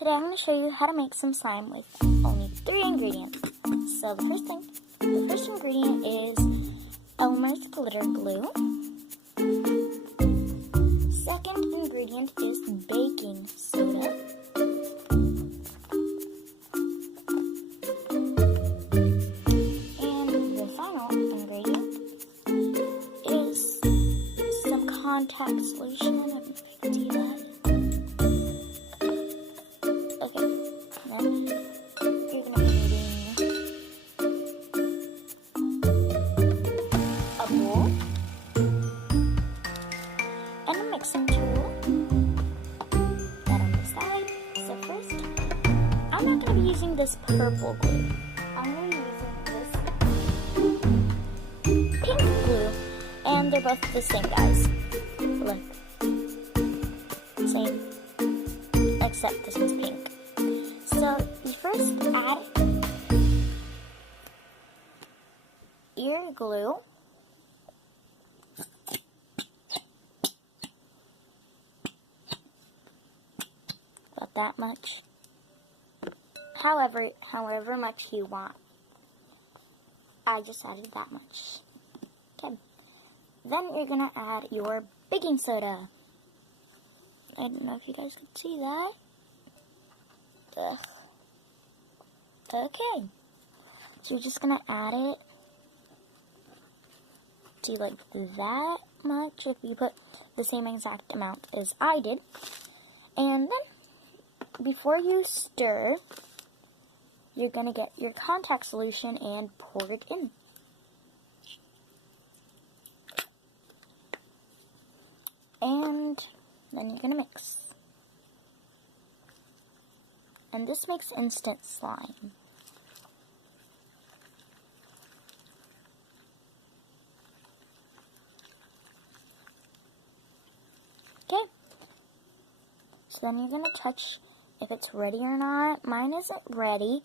Today I'm going to show you how to make some slime with only 3 ingredients. So the first ingredient is Elmer's glitter glue. Second ingredient is baking soda. And the final ingredient is some contact solution. I don't know if you can see that. Okay, then you're going to be needing a bowl and a mixing tool. That on the side. So first, I'm not going to be using this purple glue. I'm going to be using this pink glue, and they're both the same, guys. Look, same, except this one's pink. So you first add your glue. About that much. However much you want. I just added that much. Okay. Then you're gonna add your baking soda. I don't know if you guys could see that. Ugh. Okay. So you're just gonna add it to like that much if you put the same exact amount as I did. And then before you stir, you're gonna get your contact solution and pour it in. And then you're gonna mix. And this makes instant slime. Okay. So then you're gonna touch if it's ready or not. Mine isn't ready,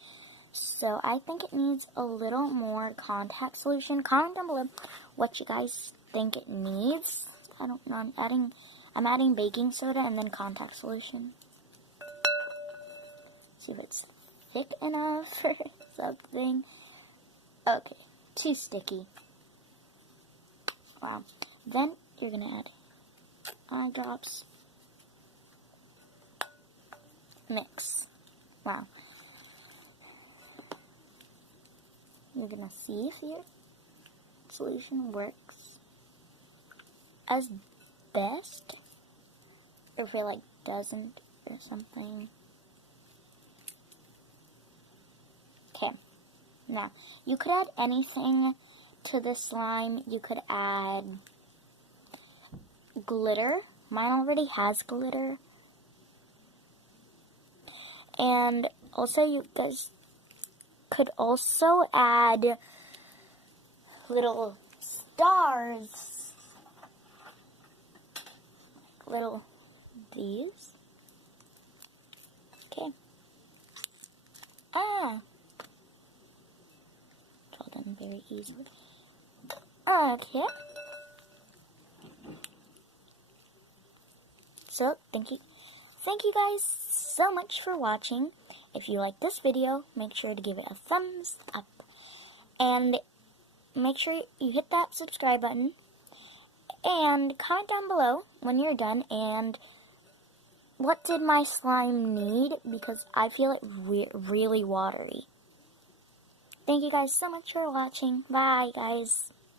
so I think it needs a little more contact solution. Comment down below what you guys think it needs. I don't know. I'm adding baking soda and then contact solution. See if it's thick enough or something. Okay, too sticky. Wow. Then you're gonna add eye drops. Mix. Wow. You're gonna see if your solution works as best, or if it like doesn't or something. Okay, now you could add anything to this slime. You could add glitter. Mine already has glitter. And also you guys could also add little stars. Little these. Okay. It's all done very easily. Okay. So, thank you guys so much for watching. If you like this video, make sure to give it a thumbs up. And make sure you hit that subscribe button. And comment down below when you're done and what did my slime need, because I feel it really watery. Thank you guys so much for watching. Bye, guys.